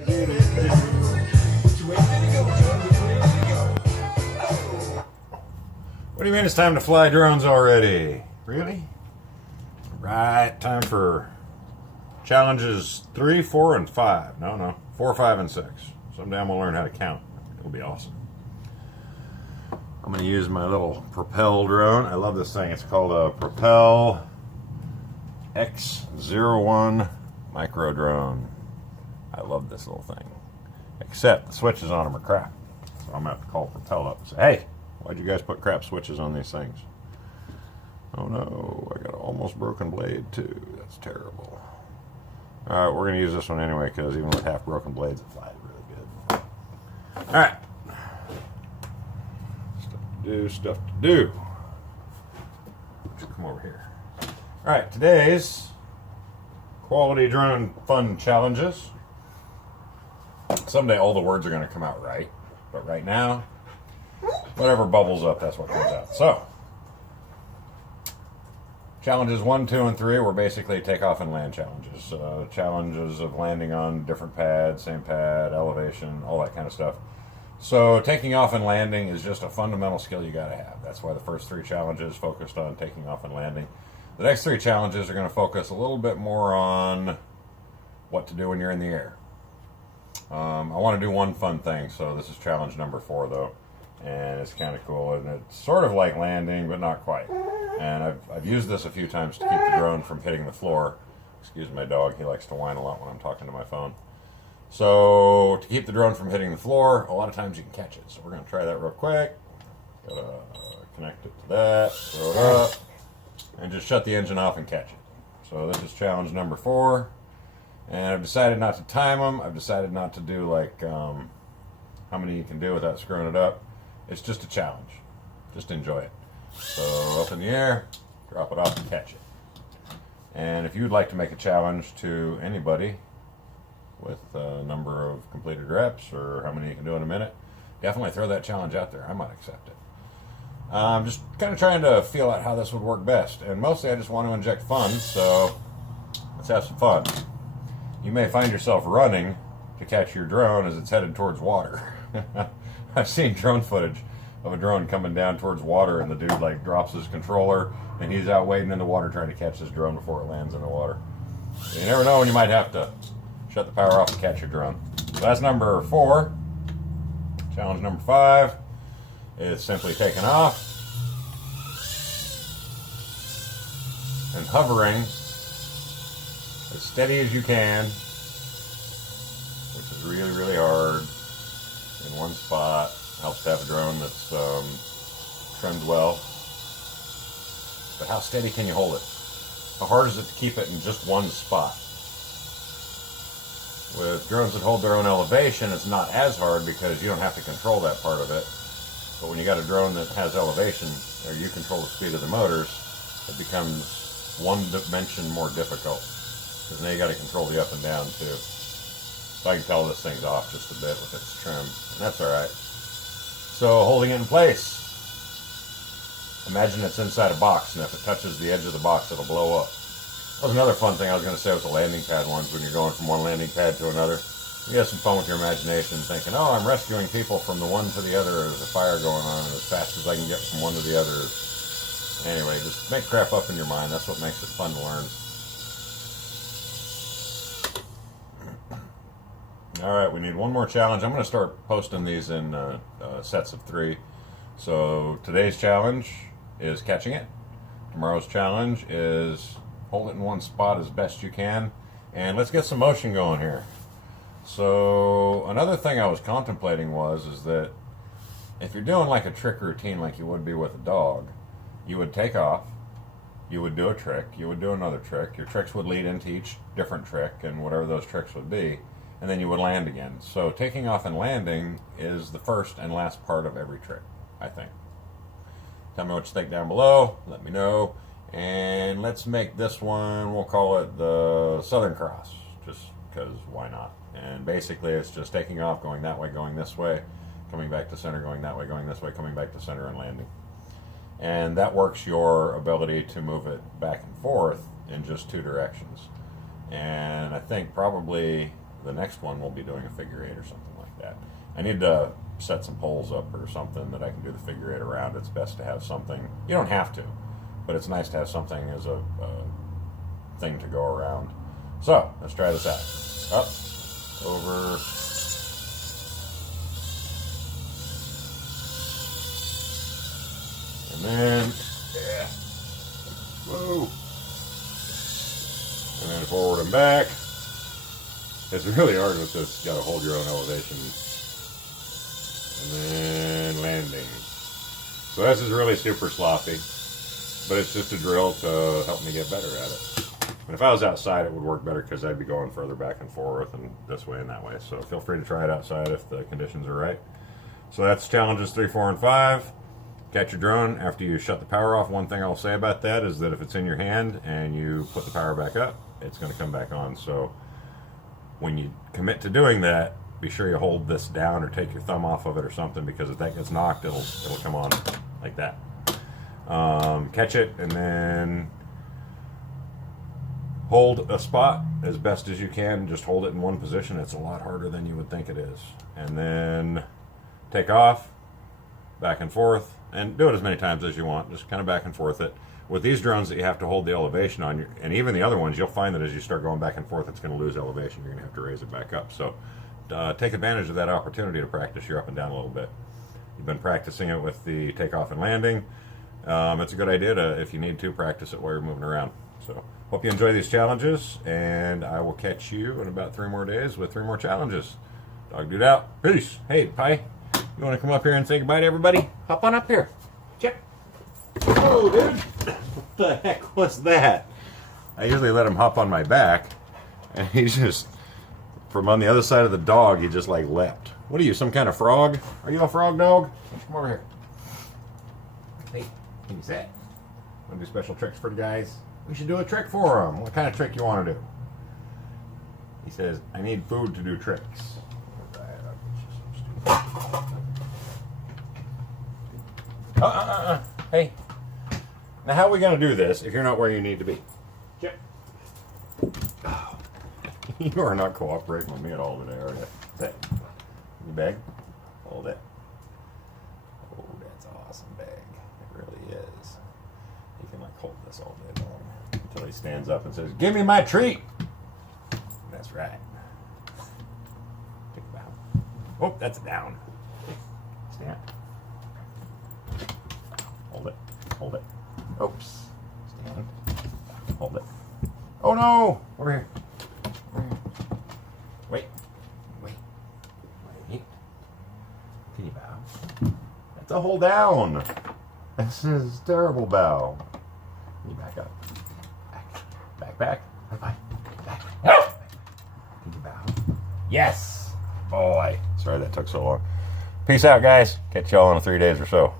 What do you mean it's time to fly drones already? Really? Right, time for challenges 3, 4, and 5. No, 4, 5, and 6. Someday I'm going to learn how to count. It'll be awesome. I'm going to use my little Propel drone. I love this thing. It's called a Propel X01 micro drone. I love this little thing. Except the switches on them are crap. So I'm going to have to call Propel up and say, hey, why'd you guys put crap switches on these things? Oh no, I got an almost broken blade too. That's terrible. Alright, we're going to use this one anyway because even with half broken blades it flies really good. Alright. Stuff to do. Come over here. Alright, today's quality drone fun challenges. Someday all the words are going to come out right. But right now, whatever bubbles up, that's what comes out. So, challenges 1, 2, and 3 were basically takeoff and land challenges. Challenges of landing on different pads, same pad, elevation, all that kind of stuff. So taking off and landing is just a fundamental skill you got to have. That's why the first 3 challenges focused on taking off and landing. The next 3 challenges are going to focus a little bit more on what to do when you're in the air. I want to do one fun thing, so this is challenge number 4 though. And it's kind of cool, and it's sort of like landing, but not quite. And I've used this a few times to keep the drone from hitting the floor. Excuse my dog, he likes to whine a lot when I'm talking to my phone. So, to keep the drone from hitting the floor, a lot of times you can catch it. So we're going to try that real quick. Gotta connect it to that, throw it up, and just shut the engine off and catch it. So this is challenge number 4. And I've decided not to time them. I've decided not to do like how many you can do without screwing it up. It's just a challenge. Just enjoy it. So up in the air, drop it off and catch it. And if you'd like to make a challenge to anybody with a number of completed reps or how many you can do in a minute, definitely throw that challenge out there. I might accept it. I'm just kind of trying to feel out how this would work best. And mostly I just want to inject fun, so let's have some fun. You may find yourself running to catch your drone as it's headed towards water. I've seen drone footage of a drone coming down towards water and the dude like drops his controller and he's out wading in the water trying to catch this drone before it lands in the water. So you never know when you might have to shut the power off and catch your drone. So that's number 4. Challenge number 5 is simply taking off and hovering as steady as you can, which is really, really hard, in one spot. Helps to have a drone that's trimmed well. But how steady can you hold it? How hard is it to keep it in just one spot? With drones that hold their own elevation, it's not as hard because you don't have to control that part of it. But when you got a drone that has elevation, or you control the speed of the motors, it becomes one dimension more difficult. Because now you got to control the up and down too. So I can tell this thing's off just a bit with its trim, and that's alright. So holding it in place, imagine it's inside a box, and if it touches the edge of the box, it'll blow up. That was another fun thing I was going to say with the landing pad ones. When you're going from one landing pad to another, you have some fun with your imagination, thinking, oh, I'm rescuing people from the one to the other. There's a fire going on, and as fast as I can get from one to the other. Anyway, just make crap up in your mind. That's what makes it fun to learn. Alright, we need one more challenge. I'm going to start posting these in sets of 3. So today's challenge is catching it. Tomorrow's challenge is hold it in one spot as best you can. And let's get some motion going here. So another thing I was contemplating is that if you're doing like a trick routine like you would be with a dog, you would take off, you would do a trick, you would do another trick. Your tricks would lead into each different trick and whatever those tricks would be. And then you would land again. So taking off and landing is the first and last part of every trick, I think. Tell me what you think down below. Let me know. And let's make this one, we'll call it the Southern Cross, just because why not? And basically it's just taking off, going that way, going this way, coming back to center, going that way, going this way, coming back to center, and landing. And that works your ability to move it back and forth in just 2 directions. And I think probably the next one we'll be doing a figure 8 or something like that. I need to set some poles up or something that I can do the figure 8 around. It's best to have something. You don't have to, but it's nice to have something as a thing to go around. So let's try this out. Up, over. And then, yeah. Whoa. And then forward and back. It's really hard with this. You gotta hold your own elevation. And then landing. So this is really super sloppy, but it's just a drill to help me get better at it. And if I was outside, it would work better because I'd be going further back and forth and this way and that way. So feel free to try it outside if the conditions are right. So that's challenges 3, 4, and 5. Catch your drone after you shut the power off. One thing I'll say about that is that if it's in your hand and you put the power back up, it's going to come back on. So when you commit to doing that, be sure you hold this down or take your thumb off of it or something, because if that gets knocked, it'll come on like that. Catch it and then hold a spot as best as you can. Just hold it in one position. It's a lot harder than you would think it is. And then take off, back and forth, and do it as many times as you want. Just kind of back and forth it. With these drones that you have to hold the elevation on, and even the other ones, you'll find that as you start going back and forth, it's going to lose elevation. You're going to have to raise it back up. So take advantage of that opportunity to practice your up and down a little bit. You've been practicing it with the takeoff and landing. It's a good idea to, if you need to, practice it while you're moving around. So hope you enjoy these challenges, and I will catch you in about 3 more days with 3 more challenges. Dog dude out. Peace. Hey, Pi, you want to come up here and say goodbye to everybody? Hop on up here. Check. Oh, dude. What the heck was that? I usually let him hop on my back, and he just, from on the other side of the dog, he just like leapt. What are you, some kind of frog? Are you a frog dog? Come over here. Hey, can you say? Want to do special tricks for the guys? We should do a trick for them. What kind of trick you want to do? He says, I need food to do tricks. Hey. Now how are we going to do this if you're not where you need to be? Check. Oh. You are not cooperating with me at all today, are you? Say, you bag? Hold it. Oh, that's an awesome bag. It really is. You can like hold this all day long until he stands up and says, give me my treat. That's right. Take a bow. Oh, that's a down. Stand. Hold it. Hold it. Oops. Stand. Hold it. Oh no! Over here. Over here. Wait. Wait. Wait. Can you bow? That's a hold down. This is a terrible bow. Can you back up? Back. Back. Bye. Back. Can you bow? Yes! Boy. Sorry that took so long. Peace out, guys. Catch y'all in 3 days or so.